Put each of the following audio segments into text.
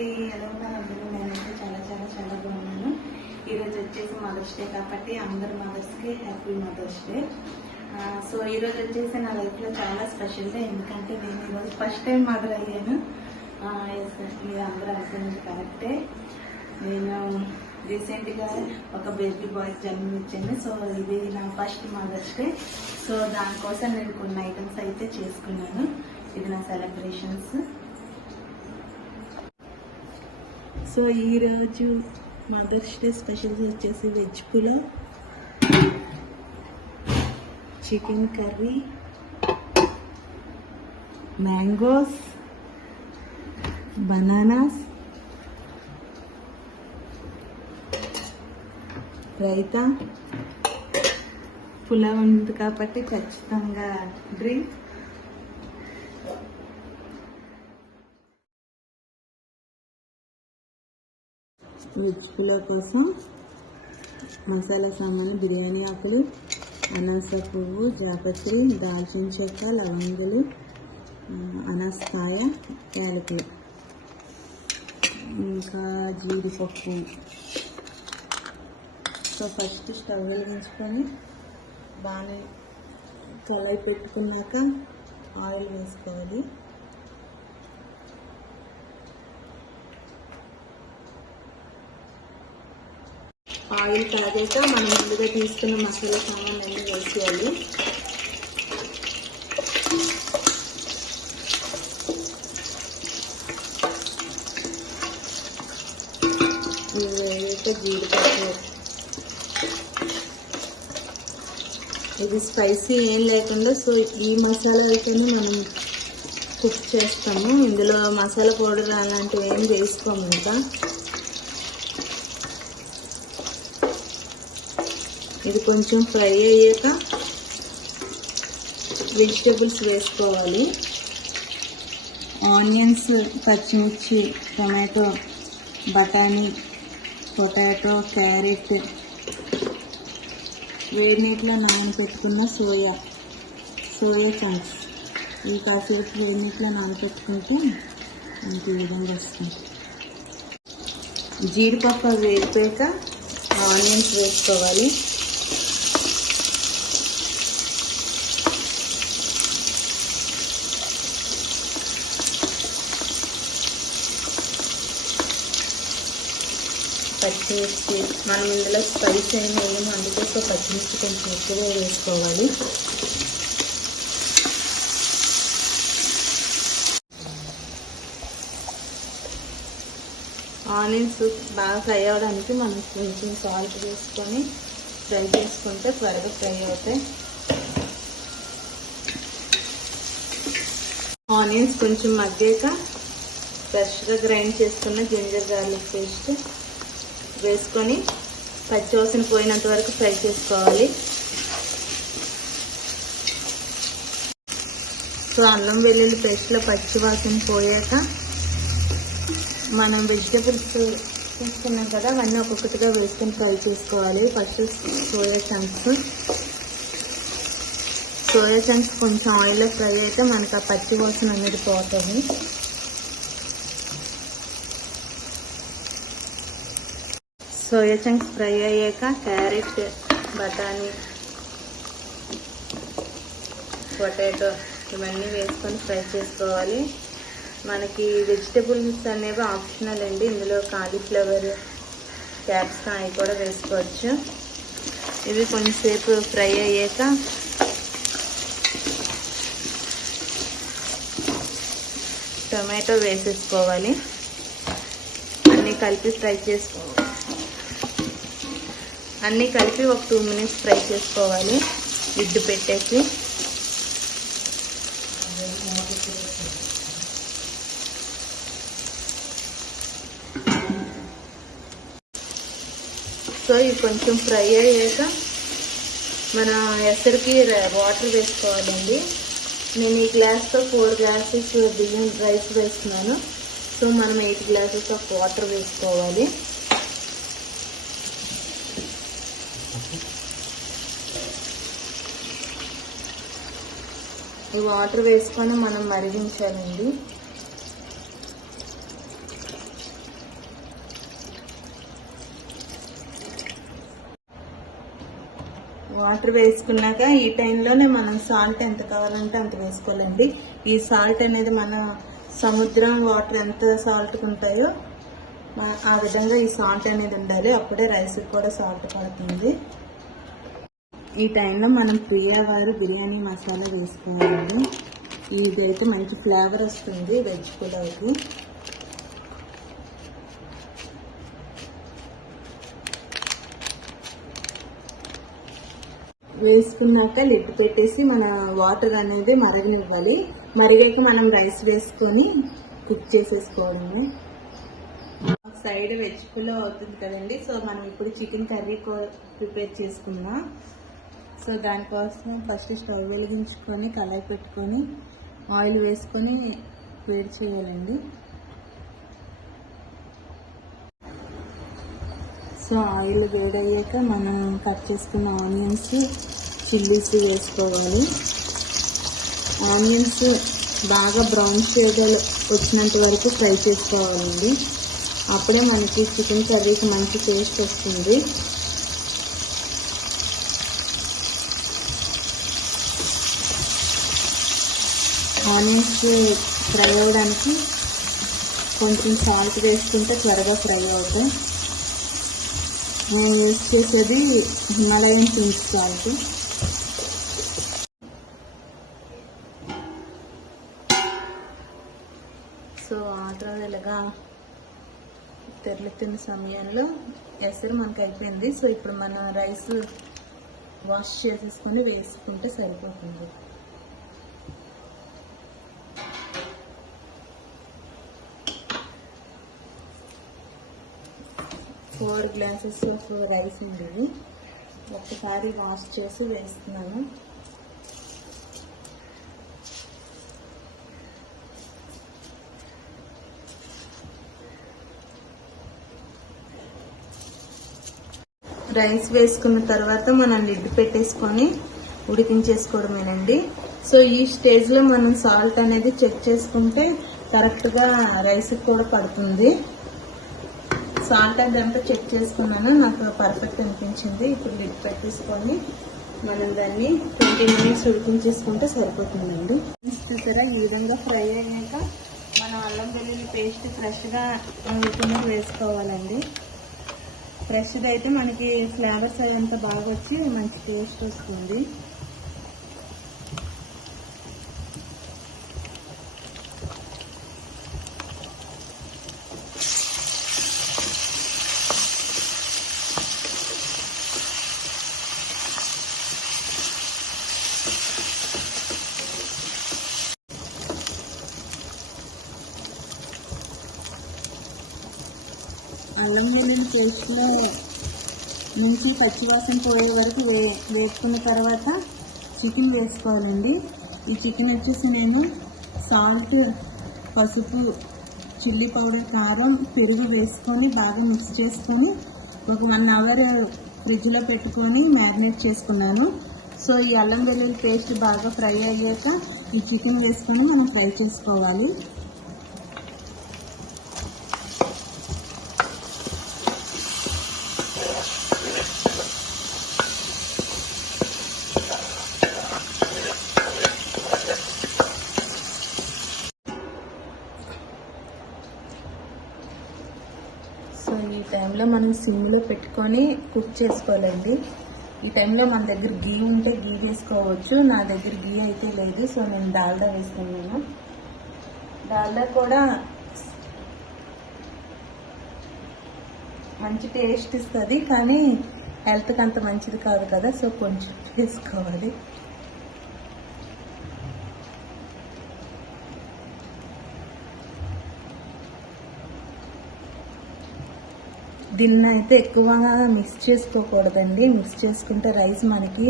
ఎలా ఉన్నారు అందరూ? నేనైతే చాలా చాలా చాలా బాగున్నాను. ఈరోజు వచ్చేసి మదర్స్ డే కాబట్టి అందరు మదర్స్కి హ్యాపీ మదర్స్ డే. సో ఈరోజు వచ్చేసి నా లైఫ్లో చాలా స్పెషల్ డే, ఎందుకంటే నేను ఈరోజు ఫస్ట్ టైం మదర్ అయ్యాను. మీరు అందరూ అనుకున్నది కరెక్టే. నేను రీసెంట్గా ఒక బేబీ బాయ్ జన్మనిచ్చాను. సో ఇది నా ఫస్ట్ మదర్స్ డే. సో దానికోసం నేను కొన్ని ఐటమ్స్ అయితే చేసుకున్నాను. ఇది నా సెలబ్రేషన్స్. సో ఈరోజు మదర్స్ డే స్పెషల్స్ వచ్చేసి veg pulao, chicken curry, mangoes, bananas, raita. Pulao ఉంది కాబట్టి ఖచ్చితంగా డ్రింక్. వెజ్ పులావ్ కోసం మసాలా సామాను: బిర్యానీ ఆకులు, అనాస పువ్వు, జాపత్రి, దాల్చిన చెక్క, లవంగులు, అనాసకాయ, యాలకులు, ఇంకా జీడిపప్పు. సో ఫస్ట్ స్టవ్ వెలిగించుకొని బాగా కళాయి పెట్టుకున్నాక ఆయిల్ వేసుకోవాలి. ఆయిల్ కాగాక మనం ముందుగా తీసుకున్న మసాలా సామాన్లన్నీ వేసేయాలి. ఇవి వేయక జీడిపప్పు. ఇది స్పైసీ ఏం లేకుండా సో ఈ మసాలాలతోనే మనం కుక్ చేస్తాము. ఇందులో మసాలా పౌడర్ అలాంటివి ఏం వేసుకోము. ఇంకా ఇది కొంచెం ఫ్రై అయ్యాక వెజిటేబుల్స్ వేసుకోవాలి. ఆనియన్స్, పచ్చిమిర్చి, టొమాటో, బఠానీ, పొటాటో, క్యారెట్, వేడి నీటిలో నానబెట్టుకున్న సోయా చంక్స్. ఈ కాసేపు వేడి నీటిలో నానబెట్టుకుంటే మనకి ఈ విధంగా వస్తుంది. జీడిపప్పు వేగిపోయాక ఆనియన్స్ వేసుకోవాలి. పచ్చిమిర్చి, మనం ఇందులో స్పైస్ ఏమి వేయము, అందుకే సో పచ్చిమిర్చి కొంచెం ఎక్కువగా వేసుకోవాలి. ఆనియన్స్ బాగా ఫ్రై అవ్వడానికి మనం కొంచెం సాల్ట్ వేసుకొని ఫ్రై చేసుకుంటే త్వరగా ఫ్రై అవుతాయి. ఆనియన్స్ కొంచెం మగ్గాక ఫ్రెష్గా గ్రైండ్ చేసుకున్న జింజర్ గార్లిక్ పేస్ట్ వేసుకొని పచ్చివాసన పోయినంత వరకు ఫ్రై చేసుకోవాలి. సో అల్లం వెల్లుల్లి పేస్ట్లో పచ్చివాసన పోయాక మనం వెజిటేబుల్స్ తీసుకున్నాం కదా, అవన్నీ ఒక్కొక్కటిగా వేసుకొని ఫ్రై చేసుకోవాలి. ఫస్ట్ సోయా చంక్స్ కొంచెం ఆయిల్లో ఫ్రై అయితే మనకు ఆ పచ్చి వాసన అనేది పోతుంది. సోయా చంక్స్ ఫ్రై అయ్యాక క్యారెట్, బఠానీ, పొటాటో ఇవన్నీ వేసుకొని ఫ్రై చేసుకోవాలి. మనకి వెజిటేబుల్స్ అనేవి ఆప్షనల్ అండి. ఇందులో కాలీఫ్లవర్, క్యాప్సికమ్ అవి కూడా వేసుకోవచ్చు. ఇవి కొంచెంసేపు ఫ్రై అయ్యాక టొమాటో వేసేసుకోవాలి. అన్నీ కలిపి ఒక 2 minutes ఫ్రై చేసుకోవాలి లిడ్ పెట్టేసి. సో ఇవి కొంచెం ఫ్రై అయ్యాక మనం ఎసరికి వాటర్ వేసుకోవాలండి. నేను ఈ గ్లాస్తో 4 glasses బియ్యం రైస్ వేస్తున్నాను. సో మనం 8 glasses ఆఫ్ వాటర్ వేసుకోవాలి. ఈ వాటర్ వేసుకొని మనం మరిగించాలండి. వాటర్ వేసుకున్నాక ఈ టైంలోనే మనం సాల్ట్ ఎంత కావాలంటే అంత వేసుకోవాలండి. ఈ సాల్ట్ అనేది మన సముద్రం వాటర్ ఎంత సాల్ట్ ఉంటాయో ఆ విధంగా ఈ సాల్ట్ అనేది ఉండాలి. అప్పుడే రైస్కి కూడా సాల్ట్ పడుతుంది. ఈ టైంలో మనం ప్రియా వారు బిర్యానీ మసాలా వేసుకోవాలండి. ఇదైతే మంచి ఫ్లేవర్ వస్తుంది వెజ్ పులావ్కి. వేసుకున్నాక లిడ్ పెట్టేసి మన వాటర్ అనేది మరగనివ్వాలి. మరిగాక మనం రైస్ వేసుకొని కుక్ చేసేసుకోవడమే. సైడ్ వెజ్ పులావ్ అవుతుంది కదండి. సో మనం ఇప్పుడు చికెన్ కర్రీ ప్రిపేర్ చేసుకుందాం. సో దానికోసం ఫస్ట్ స్టవ్ వెలిగించుకొని కళాయి పెట్టుకొని ఆయిల్ వేసుకొని వేడి చేయాలండి. సో ఆయిల్ వేడయ్యాక మనం కట్ చేసుకున్న ఆనియన్స్, చిల్లీస్ వేసుకోవాలి. ఆనియన్స్ బాగా బ్రౌన్ షేడ్ వచ్చినంత వరకు ఫ్రై చేసుకోవాలండి. అప్పుడే మనకి చికెన్ కర్రీకి మంచి టేస్ట్ వస్తుంది. ఆనియన్స్ ఫ్రై అవ్వడానికి కొంచెం సాల్ట్ వేసుకుంటే త్వరగా ఫ్రై అవుతాయి. నేను యూజ్ చేసేది హిమాలయన్ పింక్ సాల్ట్. సో ఆటలు ఇలాగా తెరలుతున్న సమయంలో ఎసరు మనకు అయిపోయింది. సో ఇప్పుడు మనం రైస్ వాష్ చేసేసుకొని వేసుకుంటే సరిపోతుంది. 4 గ్లాసెస్ ఆఫ్ రైస్ ఉంది. ఒకసారి వాష్ చేసి వేస్తున్నాను. రైస్ వేసుకున్న తర్వాత మనం లిడ్ పెట్టేసుకొని ఉడికించేసుకోవడమేనండి. సో ఈ స్టేజ్లో మనం సాల్ట్ అనేది చెక్ చేసుకుంటే కరెక్ట్గా రైస్కి కూడా పడుతుంది. సాల్ట్ అదంతా చెక్ చేసుకున్నాను, నాకు పర్ఫెక్ట్ అనిపించింది. ఇప్పుడు లిడ్ పెట్టేసుకొని మనం దాన్ని 20 మినిట్స్ ఉడికించేసుకుంటే సరిపోతుందండి. చూసారా, ఈ విధంగా ఫ్రై అయ్యాక మనం అల్లం వెల్లుల్లి పేస్ట్ ఫ్రెష్గా కిందకి వేసుకోవాలండి. ఫ్రెష్ది అయితే మనకి ఫ్లేవర్స్ అదంతా బాగా వచ్చి మంచి టేస్ట్ వస్తుంది. అల్లం వెల్లుల్లి పేస్ట్లో నుంచి పచ్చివాసన పోయే వరకు వేసుకున్న తర్వాత చికెన్ వేసుకోవాలండి. ఈ చికెన్ వచ్చేసి నేను సాల్ట్, పసుపు, చిల్లీ పౌడర్, కారం, పెరుగు వేసుకొని బాగా మిక్స్ చేసుకొని ఒక 1 అవర్ ఫ్రిడ్జ్లో పెట్టుకొని మ్యారినేట్ చేసుకున్నాను. సో ఈ అల్లం వెల్లుల్లి పేస్ట్ బాగా ఫ్రై అయ్యాక ఈ చికెన్ వేసుకొని మనం ఫ్రై చేసుకోవాలి. సో ఈ టైంలో మనం సిమ్లో పెట్టుకొని కుక్ చేసుకోవాలండి. ఈ టైంలో మన దగ్గర గీ ఉంటే గీ వేసుకోవచ్చు. నా దగ్గర గీ అయితే లేదు, సో నేను డాల్డా వేసుకున్నాను. డాల్డా కూడా మంచి టేస్ట్ ఇస్తుంది, కానీ హెల్త్కి అంత మంచిది కాదు కదా, సో కొంచెం వేసుకోవాలి. దీన్ని అయితే ఎక్కువగా మిక్స్ చేసుకోకూడదండి. మిక్స్ చేసుకుంటే రైస్ మనకి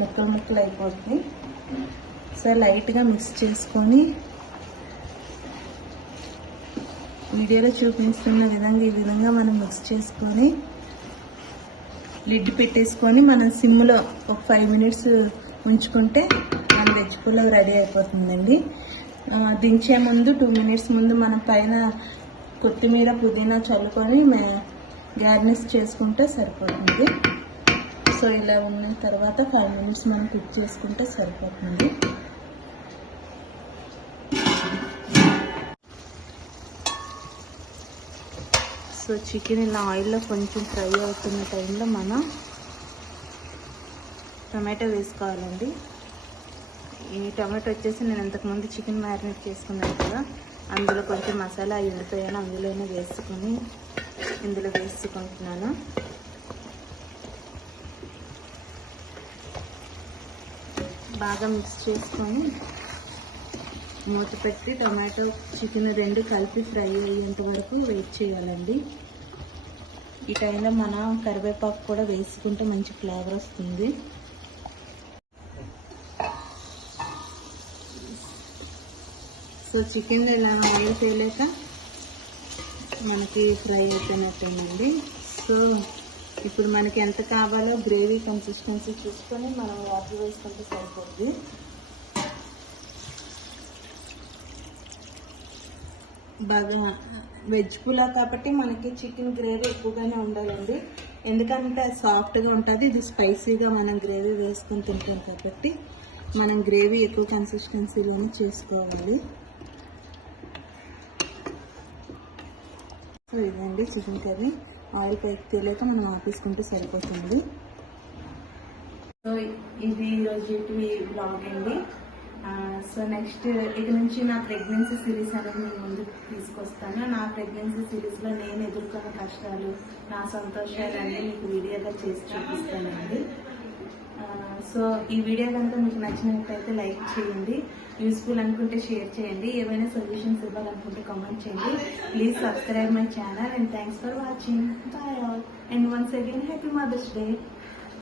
ముక్కలు ముక్కలు అయిపోతుంది. సో లైట్గా మిక్స్ చేసుకొని వీడియోలో చూపిస్తున్న విధంగా ఈ విధంగా మనం మిక్స్ చేసుకొని లిడ్ పెట్టేసుకొని మనం సిమ్లో ఒక 5 మినిట్స్ ఉంచుకుంటే మన వెజ్ పులావ్ రెడీ అయిపోతుందండి. దించే ముందు 2 మినిట్స్ ముందు మనం పైన కొత్తిమీర, పుదీనా చల్లుకొని గార్నిష్ చేసుకుంటే సరిపోతుంది. సో ఇలా ఉన్న తర్వాత 5 minutes మనం కుక్ చేసుకుంటే సరిపోతుంది. సో చికెన్ ఇలా ఆయిల్లో కొంచెం ఫ్రై అవుతున్న టైంలో మనం టమాటో వేసుకోవాలండి. ఈ టమాటో వచ్చేసి నేను ఇంతకుముందు చికెన్ మ్యారినేట్ చేసుకున్నాను కదా, అందులో కొంచెం మసాలా ఎండిపోయాను, అందులోనే వేసుకొని ఇందులో వేసుకుంటున్నాను. బాగా మిక్స్ చేసుకొని మూత పెట్టి టమాటో చికెన్ రెండు కలిపి ఫ్రై అయ్యేంత వరకు వెయిట్ చేయాలండి. ఈ టైంలో మనం కరివేపాకు కూడా వేసుకుంటే మంచి ఫ్లేవర్ వస్తుంది. సో చికెన్ ఇలా ఆయిల్ తేలేక మనకి ఫ్రై అయిపోయినట్టేనండి. సో ఇప్పుడు మనకి ఎంత కావాలో గ్రేవీ కన్సిస్టెన్సీ చూసుకొని మనం వాటర్ వేసుకుంటే సరిపోద్ది. బాగా వెజ్ పులావ్ కాబట్టి మనకి చికెన్ గ్రేవీ ఎక్కువగానే ఉండాలండి, ఎందుకంటే సాఫ్ట్గా ఉంటుంది. ఇది స్పైసీగా మనం గ్రేవీ వేసుకొని తింటాం కాబట్టి మనం గ్రేవీ ఎక్కువ కన్సిస్టెన్సీలోనే చేసుకోవాలి. సో ఇదండి చికెన్ కర్రీ. ఆయిల్ పైకి తెలియక మనం ఆపేసుకుంటే సరిపోతుంది. సో ఇది ఈరోజు బ్లాగ్ అండి. సో నెక్స్ట్ ఇక నుంచి నా ప్రెగ్నెన్సీ సిరీస్ అనేది నేను ముందుకు తీసుకొస్తాను. నా ప్రెగ్నెన్సీ సిరీస్లో నేను ఎదుర్కొన్న కష్టాలు, నా సంతోషాలన్నీ మీకు వీడియోగా చేసి చూపిస్తానండి. సో ఈ వీడియో కనుక మీకు నచ్చినట్లయితే లైక్ చేయండి, యూస్ఫుల్ అనుకుంటే షేర్ చేయండి, ఏమైనా సొల్యూషన్స్ ఇవ్వాలనుకుంటే కామెంట్ చేయండి. Please subscribe my channel and thanks for watching. Bye all and once again happy mother's day.